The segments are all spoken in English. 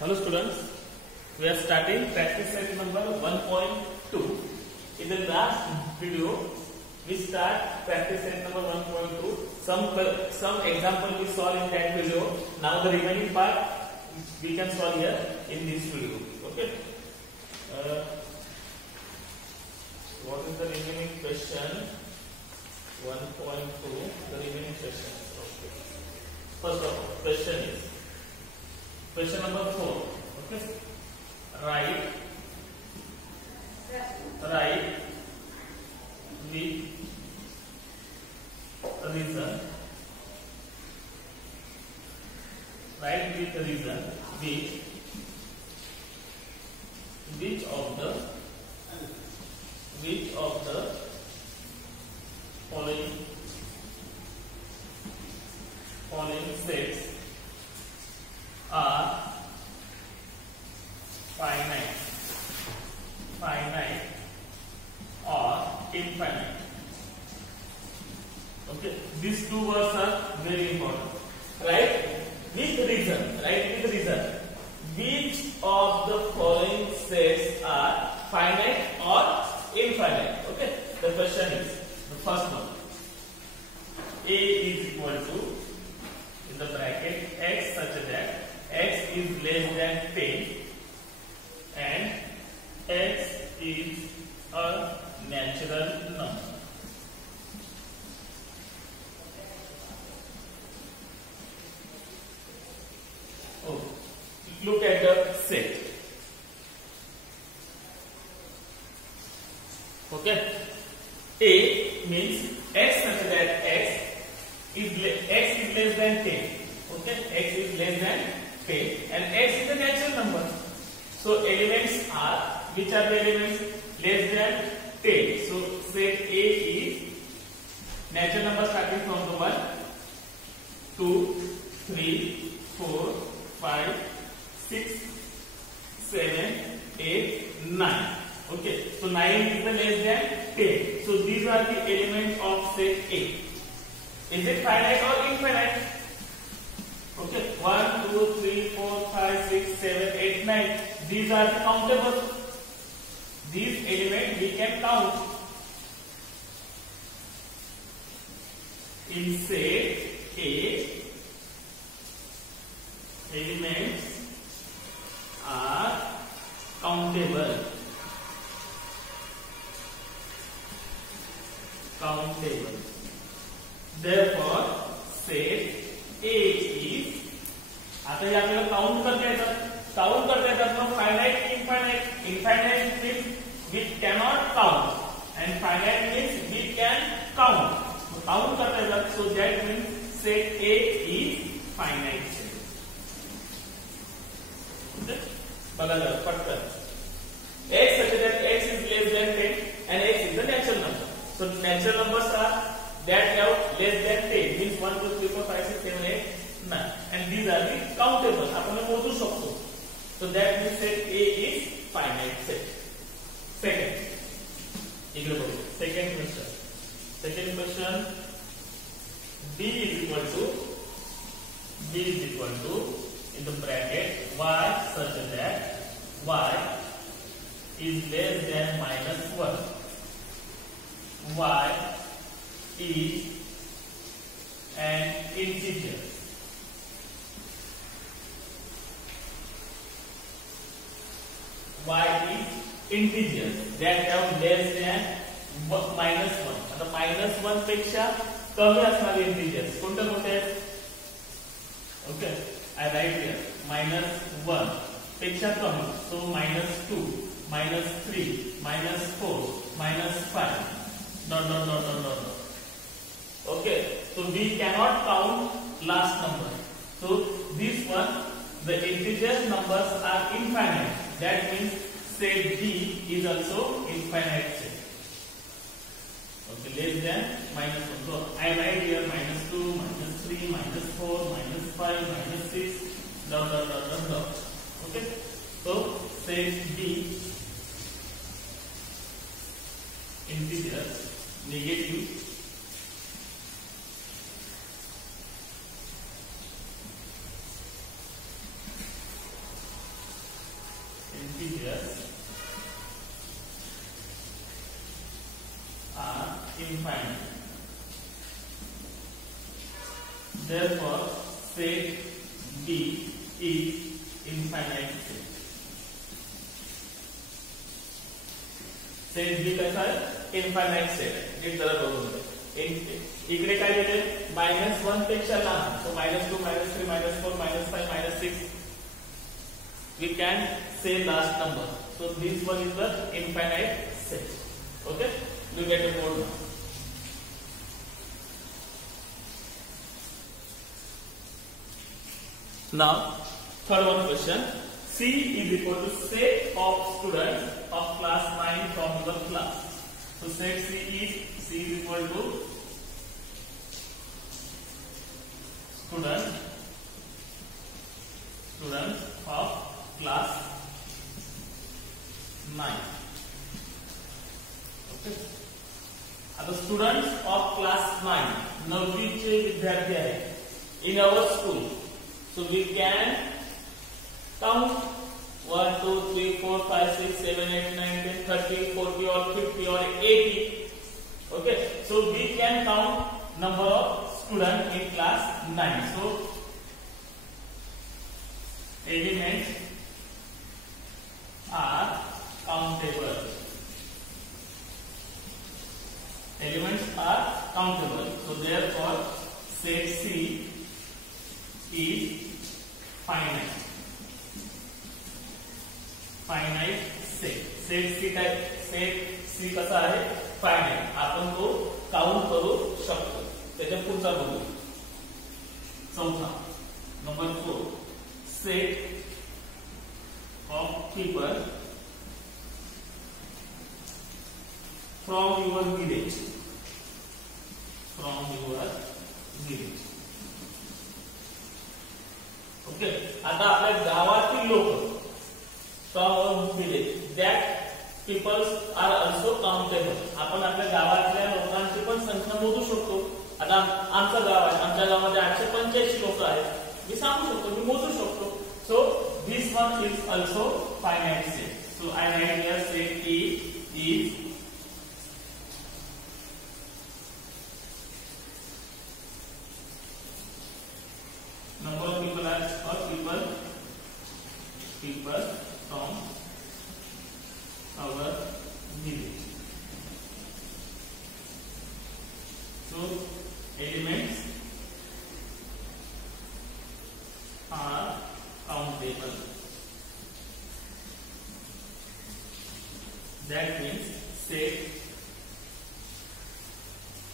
Hello students, we are starting practice set number 1.2. In the last video, we start practice set number 1.2. Some example we solve in that video. Now the remaining part we can solve here in this video. Okay. What is the remaining question? 1.2. The remaining question. Okay. First of all, question is. Question number 4. Okay. Write with reason. Write with reason which of the following sets are finite or infinite. Okay, these two words are very important. Right? With reason. Which of the following sets are finite or infinite? Okay, the question is the first one. A is equal to, in the bracket, x such that x is less than 10 and x is a natural number. Oh, look at the set. Okay, A means x such that x is less than 10. Okay, x is less than 10 and x is a natural number. So elements are, which are the elements? Less than 10. So set A is natural number starting from the 1, 2, 3, 4, 5, 6, 7, 8, 9. Okay, so 9 is the less than 10. So these are the elements of set A. Is it finite or infinite? Okay, 1, 2, 3, 4, 5, 6, 7, 8, 9. These are the countable. These elements we can count. In set A, elements are countable. Therefore, set A is, आता ये आपल्याला count करता येतात ना, finite infinite means we cannot count and finite means we can count. Count करता येतात, so that means set A is finite set. Okay, बघा जरा पटकन. X such that x is less than 10 and x is the natural number. So natural numbers are that have less than 10 means 1, 2, 3, 4, 5, 6, 7, 8, 9 and these are the countable. आपण मोजू शकतो. So that means set A is finite set. Second question. B is equal to in the bracket y such that y is less than minus 1. Y is an integer. Y is integers that have less than minus 1. आता minus 1 पेक्षा कमी असणारे integers कोणते आहेत? Okay, I write here minus 1 पेक्षा कमी. So minus 2, minus 3, minus 4, minus 5. No. Okay, so we cannot count last number. So this one, the integer numbers are infinite. That means set B is also infinite set. Okay, less than minus 1. So I write here minus 2, minus 3, minus 4, minus 5, minus 6, down. Okay, so set B integer negative integers are infinite. Therefore, set B is infinite set. Set B कैसा है? Infinite set आहे. NEET जरा बघून घ्या. इकडे काय दिले? -1 पेक्षा लहान. सो -2, -3, -4, -5, -6. We can say last number. So this one is the infinite set. Okay? Look at the board now. Now, third one question. C is equal to set of students of class 9 from your class. So set C is equal to students of class 9. Okay. आता students of class 9 9वीचे विद्यार्थी आहेत in our school. So we can count 1, 2, 3, 4, 5, 6, 7, 8, 9, 10, 30, 40 or 50 or 80. Okay. So we can count number of students in class 9. So elements are countable. Elements are countable. So therefore set C is finite. Finite set. Set C कसा आहे? Finite. आपण तो count करू शकतो. त्याच्या पुढचा बघू. चौथा नंबर 4. Set of people from your village. Okay. आता आपल्या गावातील लोक from village that peoples are also countable. आपण आपल्या गावातल्या लोकांची पण संख्या मोजू शकतो. आता आमचं गाव आहे. आमच्या गावामध्ये 885 लोक आहेत. मी सांगू शकतो, मी मोजू शकतो. सो this one is also finite set. So I right here set E is number of people are or people from our village. So elements are countable. That means set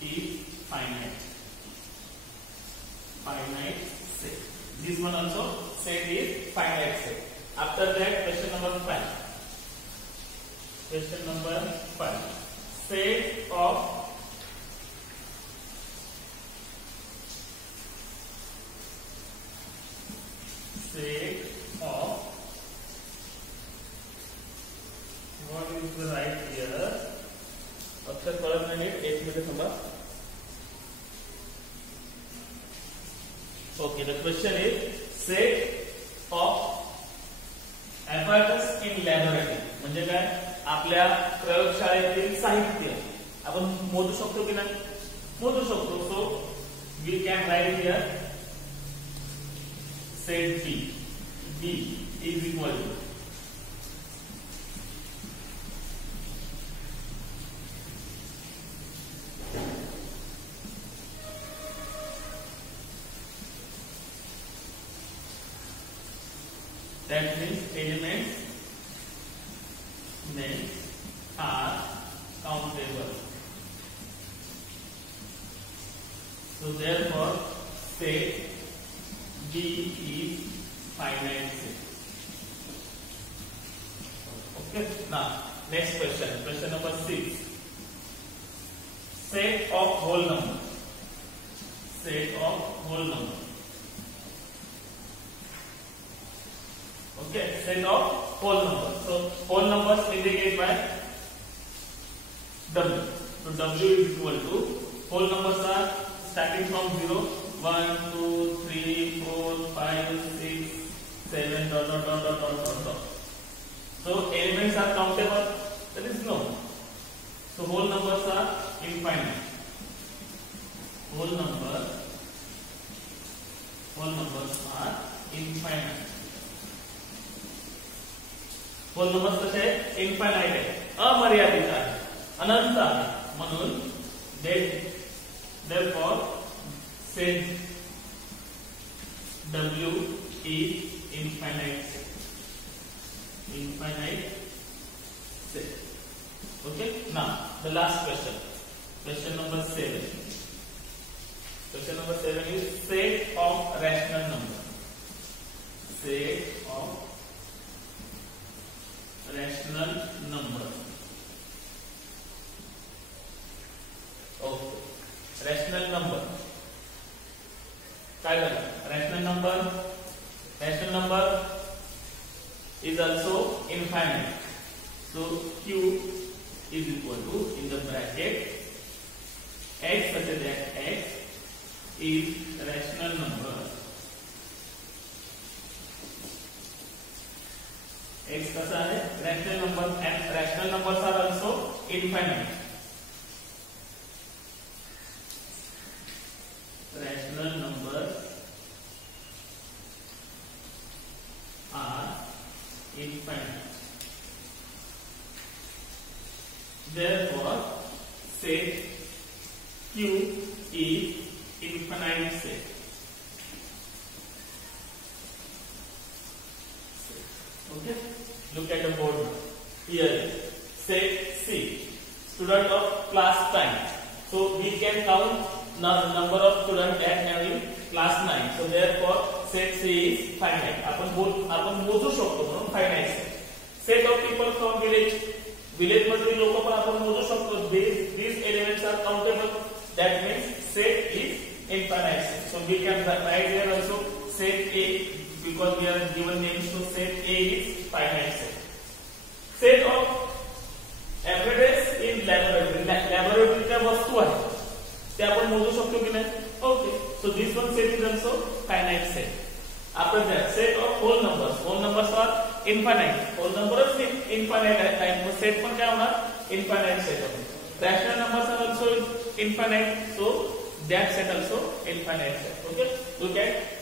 is finite. Finite set. This one also set is finite set. After that, question number 5. Question number 5. Set of what is the right here? अक्षर कळत नाही. 1 minute थांबा. Okay, the question is set of apparatus in laboratory. म्हणजे काय? आपल्या प्रयोगशाळेतील साहित्य आपण मोजू शकतो की नाही? मोजू शकतो. So we can write here set B is equal to that means elements are countable. So therefore set B is finite set. Okay. Now next question. Question number 6. Set of whole number. Set of whole number. Okay, set of whole numbers. So whole numbers indicate by W. So W is equal to whole numbers are starting from 0, 1, 2, 3, 4, 5, 6, 7, dot. So infinite. Whole numbers कसे आहेत? Infinite आहे, अमर्यादित आहे, अनंत आहे. म्हणून therefore set W is infinite set. Infinite set. Okay. Now the last question. Question number 7. Question number 7 is set of rational number. Set of rational number. Okay. Rational number. काय झालं? Rational number is also infinite. So Q is equal to, in the bracket, x such that x is rational number. X कसा आहे? Rational number, and rational numbers are also infinite. Rational numbers are infinite. Therefore, set Q is infinite set. Okay. Look at the board now. Here, set C, student of class 9. So we can count number of students that having class 9. So therefore, set C is finite. आपण मोजू शकतो म्हणून finite set. Set of people from village. Village मधील लोक पण आपण मोजू शकतो. These elements are countable. That means set is infinite set. So we can write here also set A, because we are given names, so set A is finite set. Set of apparatus in laboratory. Laboratory च्या वस्तू आहेत ते आपण मोजू शकतो की नाही? Okay. So this one set is also finite set. After that set of whole numbers. Whole numbers are infinite. Whole numbers infinite आहे, सेट पण काय होणार? इनफाइनाइट सेट होणार. Rational numbers are also infinite, so that set also infinite set. Okay, look at